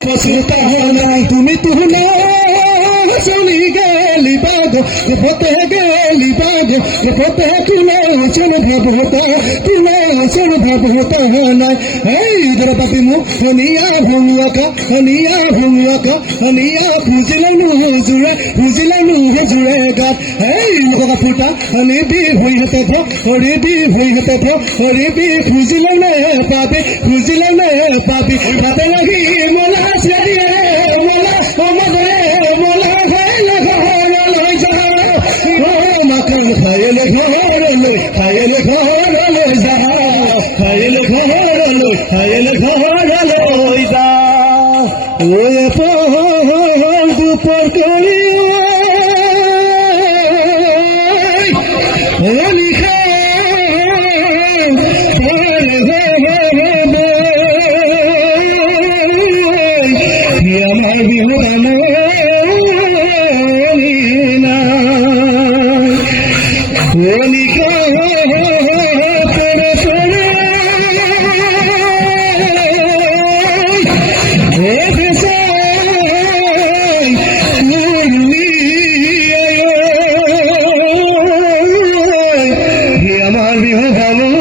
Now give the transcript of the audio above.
তুমি তুহনা চলি গেলি বাগ পথে গেলি বাগ পথে তুলে চল ভাবতা তুলে চল ভাবতা নাই এই দ্রৌপদী মুখ হনিয়া ভঙ্গকা হনিয়া ফুজিলানু হুজুরে গাত এই মুখা ফুটা হনিবি ভইহতে ভো হরিবি ফুজিলানে পাবি তাতে লাগি মোলা ছেড়িয়ে মোলা মোলা খাইলে ঘর লই যা ওই দুপর করি আমার বিহু আমার বিহু ভালো